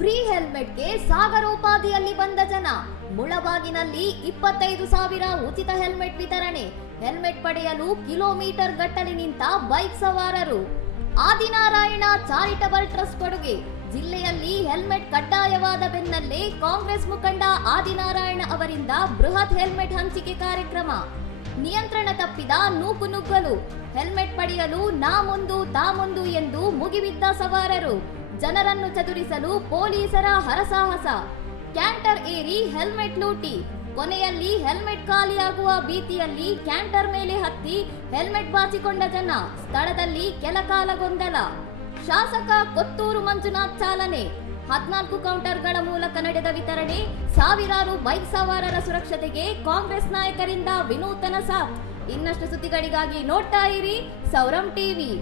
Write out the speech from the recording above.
Free ಹೆಲ್ಮೆಟ್ಗೆ ಸಾಗರೋಪಾದಿಯಲ್ಲಿ ಬಂದ ಜನ. ಮುಳಬಾಗಿನಲ್ಲಿ 25,000 ಉಚಿತ ಹೆಲ್ಮೆಟ್ ವಿತರಣೆ. ಹೆಲ್ಮೆಟ್ ಪಡೆಯಲು ಕಿಲೋಮೀಟರ್ ಗಟ್ಟಲೆ ನಿಂತ ಬೈಕ್ ಸವಾರರು. ಆದಿನಾರಾಯಣ ಚಾರಿಟಬಲ್ ಟ್ರಸ್ಟ್ ಕೊಡುಗೆ. ಜಿಲ್ಲೆಯಲ್ಲಿ ಹೆಲ್ಮೆಟ್ ಕಡ್ಡಾಯವಾದ ಬೆನ್ನಲ್ಲೇ ಕಾಂಗ್ರೆಸ್ ಮುಖಂಡ ಆದಿನಾರಾಯಣ ಅವರಿಂದ ಬೃಹತ್ ಹೆಲ್ಮೆಟ್ ಹಂಚಿಕೆ ಕಾರ್ಯಕ್ರಮ. ನಿಯಂತ್ರಣ ತಪ್ಪಿದ ನೂಕುನುಗ್ಗಲು. ಹೆಲ್ಮೆಟ್ ಪಡೆಯಲು ನಾ ಮುಂದು ತಾ ಮುಂದು ಎಂದು ಮುಗಿಬಿದ್ದ ಸವಾರರು. ಜನರನ್ನು ಚದುರಿಸಲು ಪೊಲೀಸರ ಹರಸಾಹಸ. ಕ್ಯಾಂಟರ್ ಏರಿ ಹೆಲ್ಮೆಟ್ ಲೂಟಿ. ಕೊನೆಯಲ್ಲಿ ಹೆಲ್ಮೆಟ್ ಖಾಲಿಯಾಗುವ ಭೀತಿಯಲ್ಲಿ ಕ್ಯಾಂಟರ್ ಮೇಲೆ ಹತ್ತಿ ಹೆಲ್ಮೆಟ್ ಬಾಚಿಕೊಂಡ ಜನ. ಸ್ಥಳದಲ್ಲಿ ಕೆಲಕಾಲ ಗೊಂದಲ. ಶಾಸಕ ಕೊತ್ತೂರು ಮಂಜುನಾಥ್ ಚಾಲನೆ. 14 ಕೌಂಟರ್ಗಳ ಮೂಲಕ ನಡೆದ ವಿತರಣೆ. ಸಾವಿರಾರು ಬೈಕ್ ಸವಾರರ ಸುರಕ್ಷತೆಗೆ ಕಾಂಗ್ರೆಸ್ ನಾಯಕರಿಂದ ವಿನೂತನ ಸಾಥ್. ಇನ್ನಷ್ಟು ಸುದ್ದಿಗಳಿಗಾಗಿ ನೋಡ್ತಾ ಇರಿ ಸೌರಂ ಟಿವಿ.